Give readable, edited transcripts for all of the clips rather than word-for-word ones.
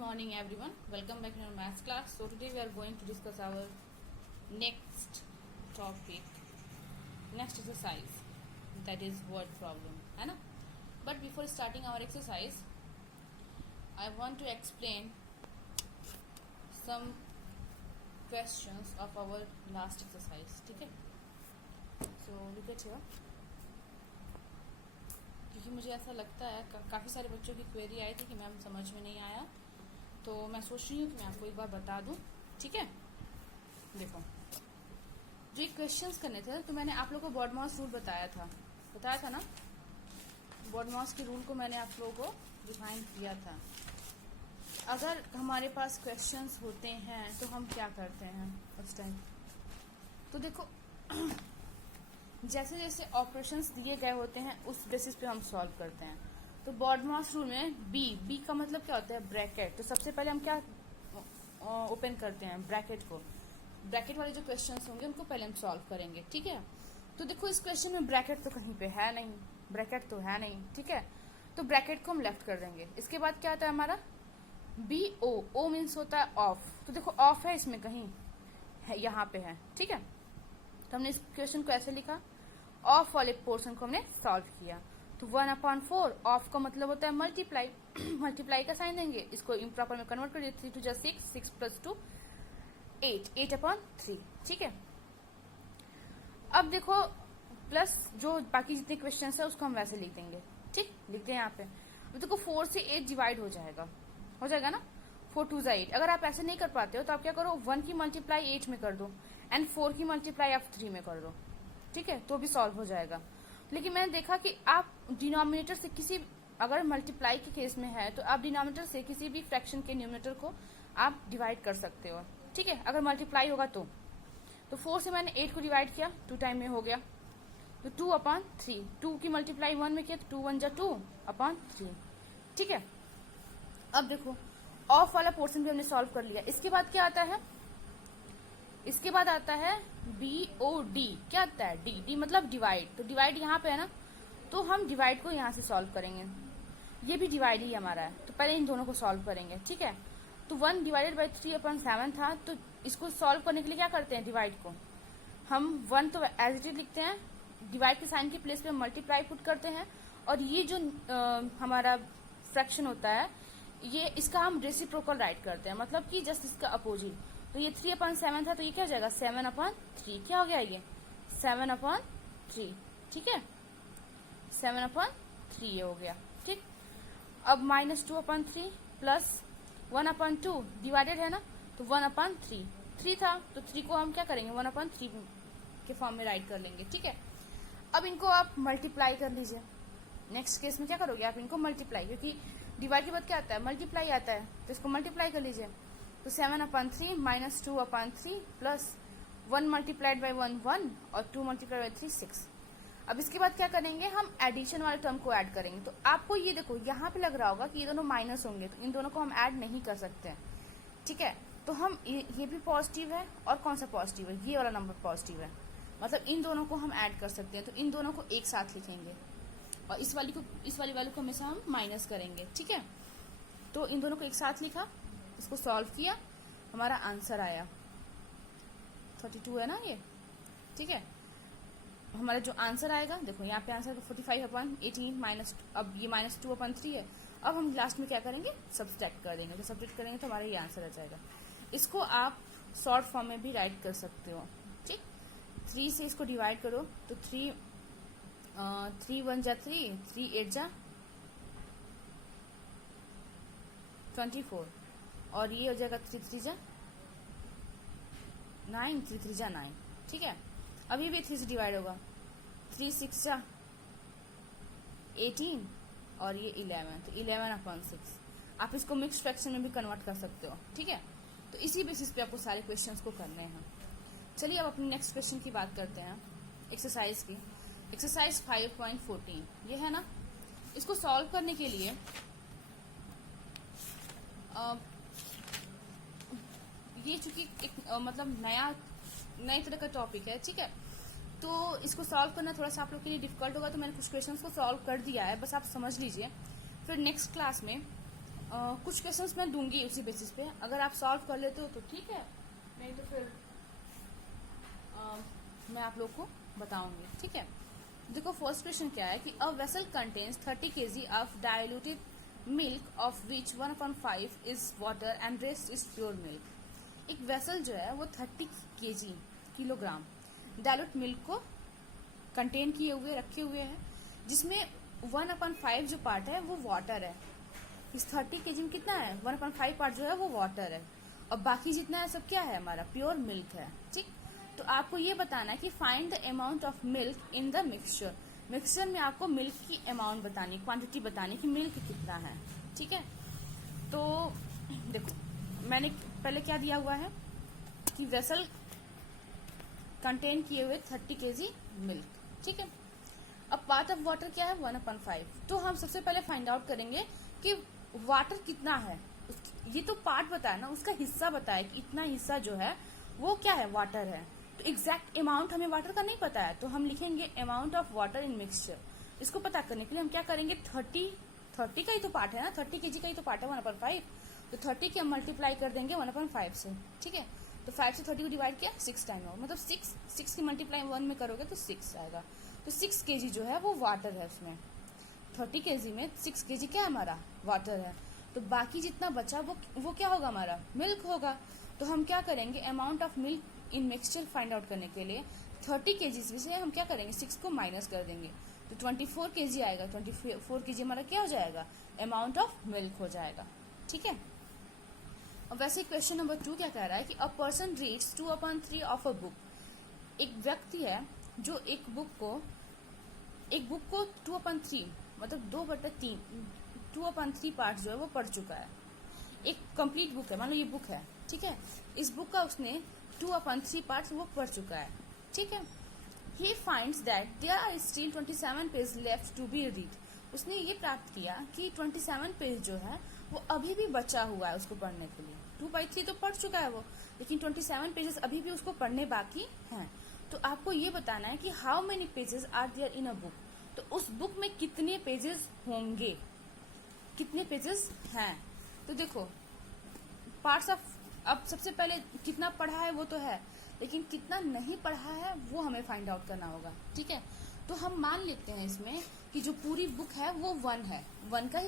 morning everyone, welcome back in our maths class. So today we are going to discuss our next topic, next exercise, that is word problem, है ना. But before starting our exercise, I want to explain some questions of our last exercise. ठीक है, so look at here. क्योंकि मुझे ऐसा लगता है काफ़ी सारे बच्चों की क्वेरी आई थी कि मैम समझ में नहीं आया, तो मैं सोच रही हूँ कि मैं आपको एक बार बता दूँ. ठीक है, देखो जो एक क्वेश्चंस करने थे तो मैंने आप लोगों को बॉडमॉस रूल बताया था ना. बॉडमॉस के रूल को मैंने आप लोगों को डिफाइन किया था. अगर हमारे पास क्वेश्चंस होते हैं तो हम क्या करते हैं उस टाइम. तो देखो जैसे जैसे ऑपरेशंस दिए गए होते हैं उस बेसिस पे हम सॉल्व करते हैं. तो बॉडमॉस रूल में बी का मतलब क्या होता है, ब्रैकेट. तो सबसे पहले हम क्या ओपन करते हैं, ब्रैकेट को. ब्रैकेट वाले जो क्वेश्चंस होंगे उनको पहले हम सॉल्व करेंगे. ठीक है, तो देखो इस क्वेश्चन में ब्रैकेट तो कहीं पे है नहीं, ब्रैकेट तो है नहीं. ठीक है, तो ब्रैकेट को हम लेफ्ट कर देंगे. इसके बाद क्या आता है हमारा बी ओ मीन्स होता है ऑफ. तो देखो ऑफ है इसमें कहीं है, यहाँ पे है. ठीक है, तो हमने इस क्वेश्चन को ऐसे लिखा, ऑफ वाले पोर्शन को हमने सॉल्व किया. तो 1/4 ऑफ का मतलब होता है मल्टीप्लाई. मल्टीप्लाई का साइन देंगे, इसको इम्प्रॉपर में कन्वर्ट कर दिए. 3 2 6, 6 + 2 8, 8/3. ठीक है, अब देखो प्लस जो बाकी जितने क्वेश्चन है उसको हम वैसे लिख देंगे. ठीक, लिखते हैं यहाँ पे. अब देखो 4 से 8 डिवाइड हो जाएगा ना. 4 2 8. अगर आप ऐसे नहीं कर पाते हो तो आप क्या करो, 1 की मल्टीप्लाई 8 में कर दो एंड 4 की मल्टीप्लाई आप 3 में कर दो. ठीक है, तो भी सॉल्व हो जाएगा. लेकिन मैंने देखा कि आप डिनोमिनेटर से किसी, अगर मल्टीप्लाई के केस में है तो आप डिनोमिनेटर से किसी भी फ्रैक्शन के न्यूमिनेटर को आप डिवाइड कर सकते हो. ठीक है, अगर मल्टीप्लाई होगा तो 4 से मैंने 8 को डिवाइड किया, 2 टाइम में हो गया. तो 2/3. 2 की मल्टीप्लाई 1 में किया तो 2 1 2/3. ठीक है, अब देखो ऑफ वाला पोर्शन भी हमने सॉल्व कर लिया. इसके बाद क्या आता है, इसके बाद आता है BOD. क्या आता है, डी मतलब डिवाइड. तो डिवाइड यहाँ पे है ना, तो हम डिवाइड को यहाँ से सॉल्व करेंगे. ये भी डिवाइड ही हमारा है, तो पहले इन दोनों को सॉल्व करेंगे. ठीक है, तो 1 / 3/7 था. तो इसको सॉल्व करने के लिए क्या करते हैं, डिवाइड को हम 1 तो एज इट इज लिखते हैं, डिवाइड के साइन के प्लेस पे मल्टीप्लाई पुट करते हैं. और ये जो हमारा फ्रैक्शन होता है, ये इसका हम रेसिप्रोकल राइट करते हैं, मतलब कि जस्ट इसका अपोजिट. तो ये 3/7 था, तो ये क्या हो जाएगा 7/3. क्या हो गया ये 7/3. ठीक है, 7/3 ये हो गया. ठीक, अब -2/3 प्लस 1/2 डिवाइडेड है ना, तो 1/3. 3 था तो 3 को हम क्या करेंगे 1/3 के फॉर्म में राइट कर लेंगे. ठीक है, अब इनको आप मल्टीप्लाई कर लीजिए. नेक्स्ट केस में क्या करोगे आप, इनको मल्टीप्लाई, क्योंकि डिवाइड के बाद क्या आता है, मल्टीप्लाई आता है, तो इसको मल्टीप्लाई कर लीजिए. तो 7/3 - 2/3 प्लस 1 × 1 1 और 2 × 3 6. अब इसके बाद क्या करेंगे, हम एडिशन वाले टर्म को ऐड करेंगे. तो आपको ये देखो यहाँ पे लग रहा होगा कि ये दोनों माइनस होंगे, तो इन दोनों को हम ऐड नहीं कर सकते हैं. ठीक है, तो हम ये भी पॉजिटिव है, और कौन सा पॉजिटिव है, ये वाला नंबर पॉजिटिव है, मतलब इन दोनों को हम ऐड कर सकते हैं. तो इन दोनों को एक साथ लिखेंगे और इस वाली वैल्यू को हमेशा हम माइनस करेंगे. ठीक है, तो इन दोनों को एक साथ लिखा, इसको सॉल्व किया, हमारा आंसर आया 32 है ना ये. ठीक है, हमारा जो आंसर आएगा, देखो यहाँ पे आंसर 45/18 माइनस, अब ये -2/3 है. अब हम लास्ट में क्या करेंगे, सब्सट्रैक्ट कर देंगे. तो सब्सट्रैक्ट करेंगे तो हमारा ये आंसर आ जाएगा. इसको आप शॉर्ट फॉर्म में भी राइट कर सकते हो. ठीक, 3 से इसको डिवाइड करो तो 3 1 × 3, 3 8 × 24, और ये हो जाएगा 3 3 × 9, 3 3 × 9. ठीक है, अभी भी 3 से डिवाइड होगा, 3 6 × 18 और ये 11, तो 11/6. आप इसको मिक्स फ्रैक्शन में भी कन्वर्ट कर सकते हो. ठीक है, तो इसी बेसिस पे आपको सारे क्वेश्चंस को करने हैं. चलिए अब अपने नेक्स्ट क्वेश्चन की बात करते हैं, एक्सरसाइज की. एक्सरसाइज 5.14 ये है ना. इसको सॉल्व करने के लिए ये चूंकि एक मतलब नए तरह का टॉपिक है. ठीक है, तो इसको सॉल्व करना थोड़ा सा आप लोग के लिए डिफिकल्ट होगा, तो मैंने कुछ क्वेश्चंस को सॉल्व कर दिया है, बस आप समझ लीजिए. फिर नेक्स्ट क्लास में कुछ क्वेश्चंस मैं दूंगी उसी बेसिस पे, अगर आप सॉल्व कर लेते हो तो ठीक है, नहीं तो फिर मैं आप लोग को बताऊंगी, ठीक है। देखो फर्स्ट क्वेश्चन क्या है कि a vessel contains 30 kg of diluted milk of which 1/5 is water and rest is pure milk. एक वेसल जो है वो 30 kg किलोग्राम डाइल्यूट मिल्क को कंटेन किए हुए रखे हुए हैं, जिसमें 1/5 जो पार्ट है वो वाटर है। इस 30 kg में कितना है, 1/5 पार्ट जो है वो वाटर है, और बाकी जितना है सब क्या है, हमारा प्योर मिल्क है, ठीक। तो आपको ये बताना है कि find the amount of milk in the mixture. Mixture में आपको मिल्क की अमाउंट बतानी, क्वांटिटी बतानी कि मिल्क कितना है, ठीक है। तो देखो मैंने पहले क्या दिया हुआ है कि वेसल कंटेन किए हुए 30 kg मिल्क, ठीक है। अब पार्ट ऑफ वाटर क्या है, 1/5। तो हम सबसे पहले फाइंड आउट करेंगे कि वाटर कितना है। ये तो पार्ट बताया ना, उसका हिस्सा बताया कि इतना हिस्सा जो है वो क्या है, वाटर है। तो एग्जैक्ट अमाउंट हमें वाटर का नहीं पता है, तो हम लिखेंगे amount of water in mixture. इसको पता करने के लिए हम क्या करेंगे, 30 का ही तो पार्ट है ना, 30 kg का ही तो पार्ट है 1/5, तो 30 की हम मल्टीप्लाई कर देंगे 1/5 से, ठीक है। तो 5 से 30 को डिवाइड किया 6 टाइम, मतलब 6 की मल्टीप्लाई 1 में करोगे तो 6 आएगा। तो 6 kg जो है वो वाटर है उसमें, 30 kg में 6 kg क्या है, हमारा वाटर है। तो बाकी जितना बचा वो क्या होगा, हमारा मिल्क होगा। तो हम क्या करेंगे, amount of milk in mixture find out करने के लिए 30 kg से हम क्या करेंगे, 6 को माइनस कर देंगे, तो 24 kg आएगा। 24 kg हमारा क्या हो जाएगा, अमाउंट ऑफ मिल्क हो जाएगा, ठीक है। अब वैसे क्वेश्चन नंबर 2 क्या कह रहा है कि a person reads 2/3 of a book. एक व्यक्ति है जो एक बुक को 2/3 मतलब 2/3 2/3 पार्ट जो है वो पढ़ चुका है। एक कंप्लीट बुक है, मान लो ये बुक है, ठीक है। इस बुक का उसने 2/3 पार्ट वो पढ़ चुका है, ठीक है। He finds that there are still 27 page left to be read. उसने ये प्राप्त किया कि 27 पेज जो है वो अभी भी बचा हुआ है उसको पढ़ने के लिए। 2/3 तो पढ़ चुका है वो, लेकिन 27 पेजेस अभी भी उसको पढ़ने बाकी हैं। तो आपको ये बताना है कि how many pages are there in a book. तो उस बुक में कितने पेजेस होंगे, कितने पेजेस हैं। तो देखो पार्ट्स ऑफ, अब सबसे पहले कितना पढ़ा है वो तो है, लेकिन कितना नहीं पढ़ा है वो हमें फाइंड आउट करना होगा, ठीक है। तो हम मान लेते हैं इसमें कि जो पूरी बुक है वो 1 है, 1 का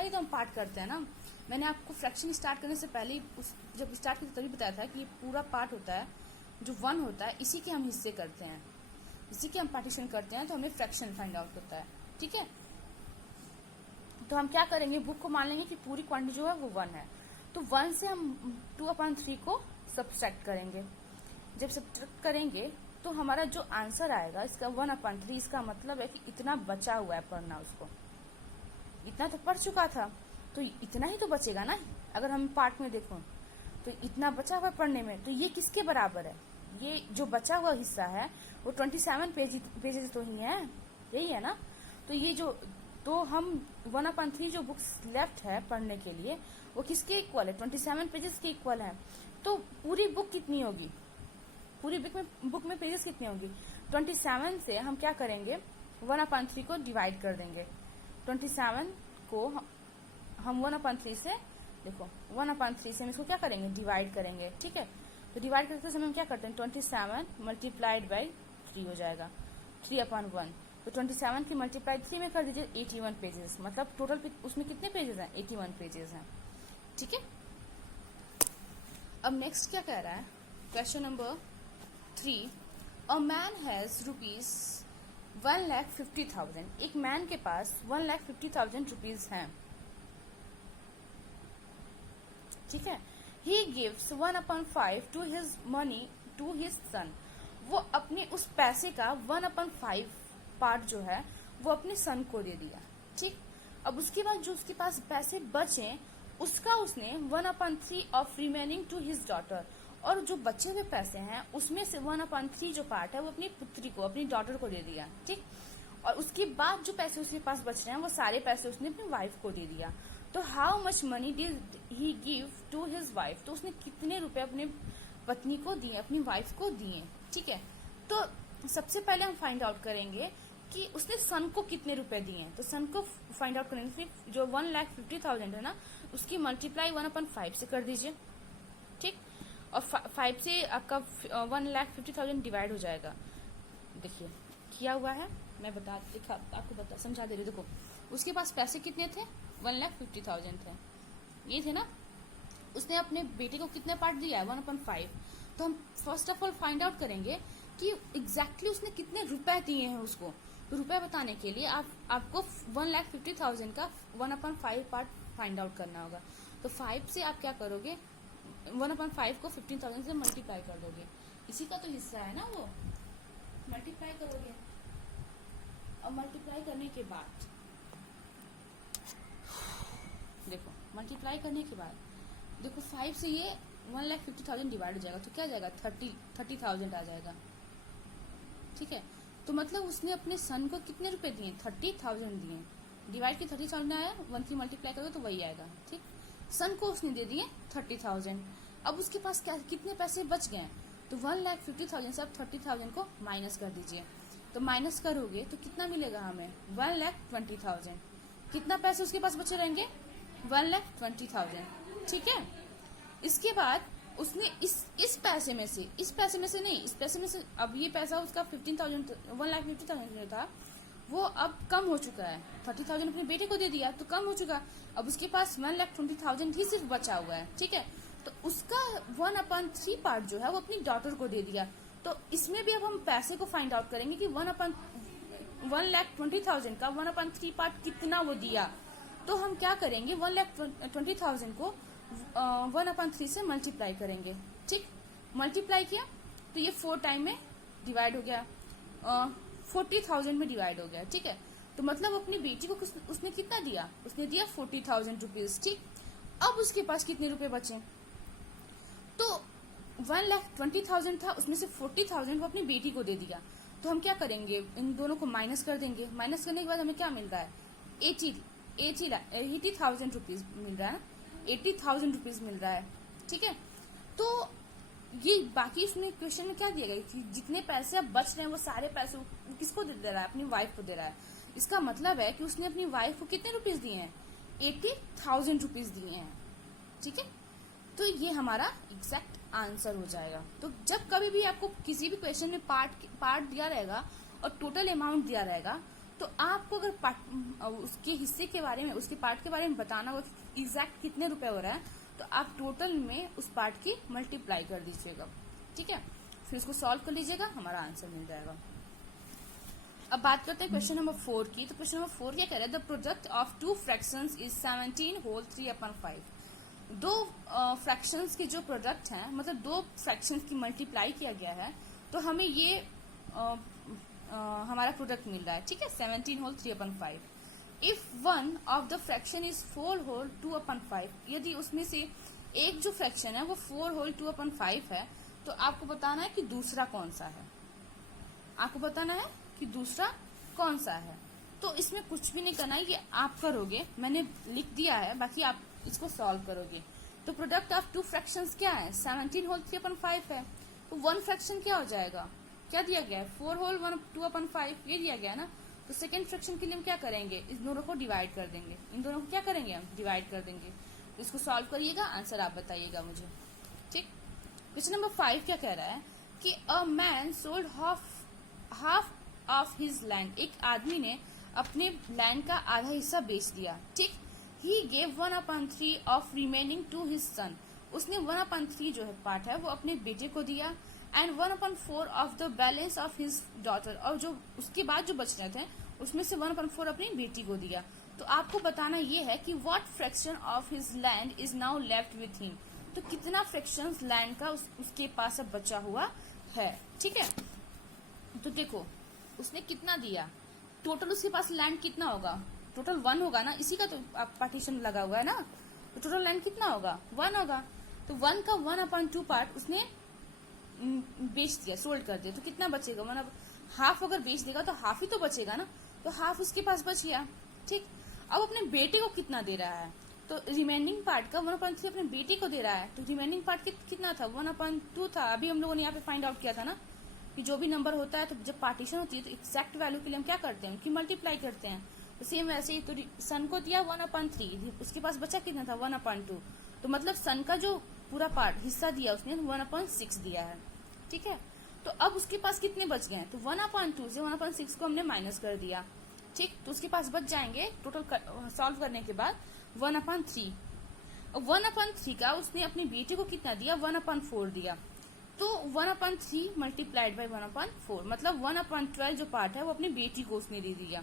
ही तो हम पार्ट करते हैं ना। मैंने आपको फ्रैक्शन स्टार्ट करने से पहले जब स्टार्ट किया तभी बताया था कि ये पूरा पार्ट होता है जो 1 होता है, इसी के हम हिस्से करते हैं, इसी के हम पार्टीशन करते हैं, तो हमें फ्रैक्शन फाइंड आउट होता है, ठीक है। तो हम क्या करेंगे, बुक को मान लेंगे कि पूरी क्वांटिटी जो है वो 1 है। तो 1 से हम 2/3 को सब्सट्रैक्ट करेंगे। जब सब्सट्रैक्ट करेंगे तो हमारा जो आंसर आएगा इसका 1/3, इसका मतलब है कि इतना बचा हुआ है पढ़ना उसको, इतना तो पढ़ चुका था, तो इतना ही तो बचेगा ना। अगर हम पार्ट में देखो तो इतना बचा हुआ है पढ़ने में, तो ये किसके बराबर है, ये जो बचा हुआ हिस्सा है वो 27 पेजेस तो ही है, यही है ना। तो ये जो, तो हम 1/3 जो बुक्स लेफ्ट है पढ़ने के लिए वो किसके इक्वल है, 27 पेजेस के इक्वल है। तो पूरी बुक कितनी होगी, पूरी बुक में पेजेस कितने होंगी, 27 से हम क्या करेंगे, 1/3 को डिवाइड कर देंगे। 27 को हम 1/3 से, देखो 1/3 से हम इसको क्या करेंगे, डिवाइड करेंगे, ठीक है। तो डिवाइड करते समय हम क्या करते हैं, 27 मल्टीप्लाइड बाई 3 हो जाएगा, 3/1। तो 27 की मल्टीप्लाई 3 में कर दीजिए, 81 पेजेस, मतलब टोटल उसमें कितने पेजेस हैं, 81 पेजेस हैं, ठीक है। अब नेक्स्ट क्या कह रहा है, question number 3, a man has ₹1,50,000। एक मैन के पास 1,50,000 रुपीज हैं, ठीक है। He gives 1/5 to his money to his son. वो अपने उस पैसे का 1/5 पार्ट जो है वो अपने सन को दे दिया, ठीक। अब उसके बाद जो उसके पास पैसे बचे उसका उसने 1/3 of remaining to his daughter, और जो बचे हुए पैसे हैं उसमें से 1/3 जो पार्ट है वो अपनी पुत्री को, अपनी डॉटर को दे दिया, ठीक। और उसके बाद जो पैसे उसके पास बच रहे हैं वो सारे पैसे उसने अपनी वाइफ को दे दिया। तो how much money did he give to his wife. तो उसने कितने रुपए अपने पत्नी को दिए, अपनी वाइफ को दिए, ठीक है। तो सबसे पहले हम फाइंड आउट करेंगे कि उसने सन को कितने रुपए दिए हैं। तो सन को फाइंड आउट करने के लिए जो 1,50,000 है ना, उसकी मल्टीप्लाई 1/5 से कर दीजिए, ठीक। और 5 से आपका 1,50,000 डिवाइड हो जाएगा। देखिए किया हुआ है, मैं आपको समझा दे रही हूँ। देखो उसके पास पैसे कितने थे, 1,50,000 थे, ये थे ना। उसने अपने बेटे को कितने पार्ट दिया है, 1/5। तो हम first of all find out करेंगे कि एग्जैक्टली उसने कितने रुपए दिए हैं उसको। तो रुपए बताने के लिए आपको 1,50,000 का 1/5 पार्ट फाइंड आउट करना होगा। तो 5 से आप क्या करोगे, 1/5 को 15,000 से मल्टीप्लाई कर दोगे, इसी का तो हिस्सा है ना वो, मल्टीप्लाई करोगे। और मल्टीप्लाई करने के बाद देखो, मल्टीप्लाई करने के बाद देखो 5 से ये 1,50,000 डिवाइड हो जाएगा, तो क्या जाएगा, 30,000 आ जाएगा, ठीक है। तो मतलब उसने अपने सन को कितने रुपए दिए, 30,000 दिए। डिवाइड के 30,000 आया, 1 की मल्टीप्लाई करोगे तो वही आएगा, ठीक। सन को उसने दे दिए 30,000। अब उसके पास क्या कितने पैसे बच गए, तो 1,50,000 से आप 30,000 को माइनस कर दीजिए। तो माइनस करोगे तो कितना मिलेगा हमें, 1,20,000। कितना पैसे उसके पास बचे रहेंगे, 1,20,000, ठीक है। इसके बाद उसने इस पैसे में से अब ये पैसा उसका 1,50,000 था, वो अब कम हो चुका है। 30,000 अपने बेटे को दे दिया तो कम हो चुका। अब उसके पास 1,20,000 ही सिर्फ बचा हुआ है, ठीक है। तो उसका 1/3 पार्ट जो है वो अपनी डॉटर को दे दिया। तो इसमें भी अब हम पैसे को फाइंड आउट करेंगे कि 1,20,000 का 1/3 पार्ट कितना वो दिया। तो हम क्या करेंगे, 1,20,000 को 1/3 से मल्टीप्लाई करेंगे, ठीक। मल्टीप्लाई किया तो ये 4 टाइम में डिवाइड हो गया, 40,000 में डिवाइड हो गया, ठीक है। तो मतलब अपनी बेटी को उसने कितना दिया, उसने दिया 40,000 रुपीज, ठीक। अब उसके पास कितने रुपए बचे, तो 1,20,000 था, उसमें से 40,000 वो अपनी बेटी को दे दिया। तो हम क्या करेंगे, इन दोनों को माइनस कर देंगे। माइनस करने के बाद हमें क्या मिल रहा है, 80,000 रुपीज मिल रहा है ना, 80,000 रुपीज मिल रहा है, ठीक है। तो ये बाकी उसमें क्वेश्चन में क्या दिया गया कि जितने पैसे अब बच रहे हैं वो सारे पैसे किसको दे रहा है, अपनी वाइफ को दे रहा है। इसका मतलब है कि उसने अपनी वाइफ को कितने रुपीज दिए हैं, 80,000 रुपीज दिए हैं, ठीक है। तो ये हमारा एग्जैक्ट आंसर हो जाएगा। तो जब कभी भी आपको किसी भी क्वेश्चन में पार्ट दिया रहेगा और टोटल अमाउंट दिया रहेगा, तो आपको अगर उसके हिस्से के बारे में, उसके पार्ट के बारे में बताना होगा कि एग्जैक्ट कितने रुपए हो रहा है, तो आप टोटल में उस पार्ट की मल्टीप्लाई कर दीजिएगा, ठीक है। फिर उसको सॉल्व कर लीजिएगा, हमारा आंसर मिल जाएगा। अब बात करते हैं क्वेश्चन नंबर 4 की। तो क्वेश्चन नंबर 4 क्या कह रहा है, the product of 2 fractions is 17 whole 3/5। दो फ्रैक्शंस के जो प्रोडक्ट हैं, मतलब दो फ्रैक्शंस की मल्टीप्लाई किया गया है, तो हमें ये हमारा प्रोडक्ट मिल रहा है, ठीक है, 17 whole 3/5। If one of the fraction is 4 whole 2/5, यदि उसमें से एक जो फ्रैक्शन है वो 4 होल 2/5 है, तो आपको बताना है कि दूसरा कौन सा है। आपको बताना है कि दूसरा कौन सा है। तो इसमें कुछ भी नहीं करना है, ये आप करोगे, मैंने लिख दिया है, बाकी आप इसको सॉल्व करोगे। तो प्रोडक्ट ऑफ 2 फ्रैक्शंस क्या है, 17 होल 3/5 है। तो 1 फ्रैक्शन क्या हो जाएगा, क्या दिया गया है, 4 होल 2/5, ये दिया गया ना। तो सेकेंड फ्रैक्शन के लिए हम क्या करेंगे, इस दोनों को डिवाइड कर देंगे, इन दोनों को क्या करेंगे, हम डिवाइड कर देंगे। तो इसको सॉल्व करिएगा, आंसर आप बताइएगा मुझे, ठीक। क्वेश्चन नंबर 5 क्या कह रहा है कि a man sold half of his land. एक आदमी ने अपने लैंड का आधा हिस्सा बेच दिया, ठीक। He gave 1/3 of remaining to his सन। उसने 1/3 जो है पार्ट है वो अपने बेटे को दिया, and 1/4 of the balance of his daughter. और जो उसके बाद जो बच रहे थे उसमें से 1/4 अपनी बेटी को दिया। तो आपको बताना ये है कि what fraction of his land is now left with him. तो कितना फ्रैक्शन लैंड का उसके पास अब बचा हुआ है, ठीक है। तो देखो उसने कितना दिया, टोटल उसके पास लैंड कितना होगा, टोटल 1 होगा ना, इसी का तो पार्टीशन लगा हुआ है ना। तो टोटल लैंड कितना होगा, 1 होगा। तो 1 का 1/2 पार्ट उसने बेच दिया, सोल्ड कर दिया। तो कितना बचेगा, मतलब हाफ अगर बेच देगा तो हाफ ही तो बचेगा ना। तो हाफ उसके पास बच गया, ठीक। अब अपने बेटे को कितना दे रहा है, तो रिमेनिंग पार्ट का 1/3 अपने बेटे को दे रहा है। तो रिमेनिंग पार्ट कितना था, 1/2 था। अभी हम लोगों ने यहाँ पे फाइंड आउट किया था ना। कि जो भी नंबर होता है तो जब पार्टीशन होती है तो एग्जैक्ट वैल्यू के लिए हम क्या करते हैं, उनकी मल्टीप्लाई करते हैं। तो सेम वैसे ही, तो सन को दिया 1/3, उसके पास बचा कितना था 1/2, तो मतलब सन का जो पूरा पार्ट हिस्सा दिया उसने 1/6 दिया है, ठीक है। तो अब उसके पास कितने बच गए हैं, तो 1/2 से 1/6 को हमने माइनस कर दिया, ठीक। तो उसके पास बच जाएंगे टोटल सॉल्व करने के बाद 1/3। 1/3 का उसने अपनी बेटी को कितना दिया, 1/4 दिया। तो 1/3 मल्टीप्लाइड बाई 1/4 मतलब 1/12 जो पार्ट है वो अपनी बेटी को उसने दे दिया,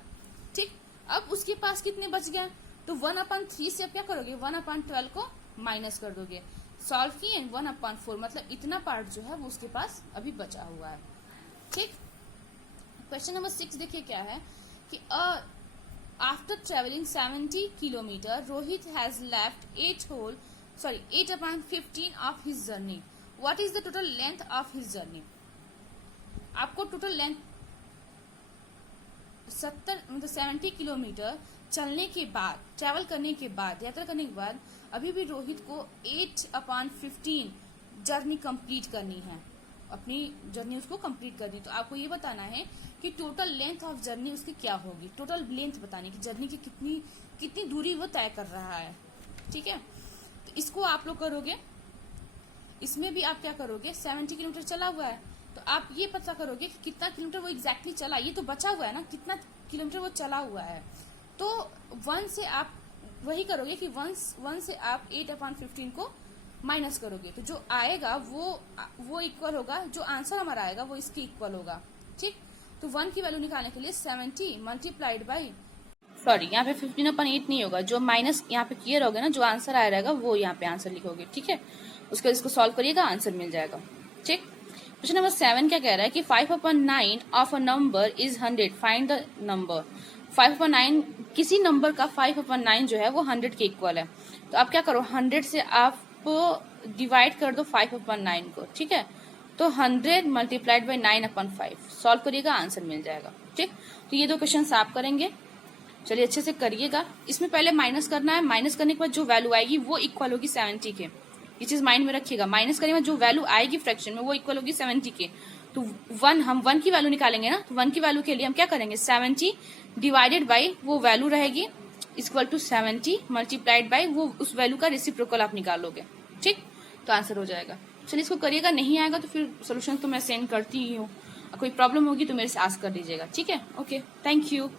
ठीक। अब उसके पास कितने बच गए, तो 1/3 से अब क्या करोगे, 1/12 को माइनस कर दोगे, सॉल्व किए 1/4 मतलब इतना पार्ट जो है वो उसके पास अभी बचा हुआ है, ठीक। क्वेश्चन नंबर 6 देखिए क्या है कि after travelling 70 kilometre Rohit has left 8/15 of his journey, what is the total length of his journey. आपको टोटल लेंथ 70 किलोमीटर चलने के बाद, ट्रैवल करने के बाद, यात्रा करने के बाद अभी भी रोहित को 8/15 जर्नी कंप्लीट करनी है, अपनी जर्नी उसको कंप्लीट करनी। तो आपको ये बताना है कि टोटल लेंथ ऑफ जर्नी उसकी क्या होगी, टोटल लेंथ बताने की जर्नी की कितनी दूरी वो तय कर रहा है, ठीक है। तो इसको आप लोग करोगे, इसमें भी आप क्या करोगे, 70 किलोमीटर चला हुआ है तो आप ये पता करोगे कि कितना किलोमीटर वो एग्जैक्टली चला, ये तो बचा हुआ है ना, कितना किलोमीटर वो चला हुआ है। तो 1 से आप वही करोगे कि 1 से आप 8/15 को माइनस करोगे, तो जो आएगा वो इक्वल होगा, जो आंसर हमारा आएगा वो इसके इक्वल होगा, ठीक। तो 1 की वैल्यू निकालने के लिए 70 मल्टीप्लाइड बाई, सॉरी यहाँ पे 15/8 नहीं होगा, जो माइनस यहाँ पे किए रहोगे ना, जो आंसर आ रहेगा वो यहाँ पे आंसर लिखोगे, ठीक है। उसके इसको सॉल्व करिएगा, आंसर मिल जाएगा, ठीक। क्वेश्चन नंबर 7 क्या कह रहा है कि 5/9 of a number is 100, find the number. 5/9 किसी नंबर का 5/9 जो है वो 100 के इक्वल है। तो आप क्या करो, 100 से आप डिवाइड कर दो 5/9 को, ठीक है। तो 100 मल्टीप्लाइड बाई 9/5 सॉल्व करिएगा, आंसर मिल जाएगा, ठीक। तो ये 2 क्वेश्चन आप करेंगे, चलिए अच्छे से करिएगा। इसमें पहले माइनस करना है, माइनस करने के बाद जो वैल्यू आएगी वो इक्वल होगी 70 के, ये चीज माइंड में रखिएगा। माइनस करने में जो वैल्यू आएगी फ्रैक्शन में वो इक्वल होगी 70 के। तो हम 1 की वैल्यू निकालेंगे ना, तो 1 की वैल्यू के लिए हम क्या करेंगे, 70 डिवाइडेड बाई वो वैल्यू रहेगी इक्वल टू 70 मल्टीप्लाइड बाई वो उस वैल्यू का रेसिप्रोकल आप निकालोगे, ठीक। तो आंसर हो जाएगा। चलिए इसको करिएगा, नहीं आएगा तो फिर सोल्यूशन तो मैं सेंड करती ही हूँ, कोई प्रॉब्लम होगी तो मेरे से आस्क कर दीजिएगा, ठीक है। Okay, thank you.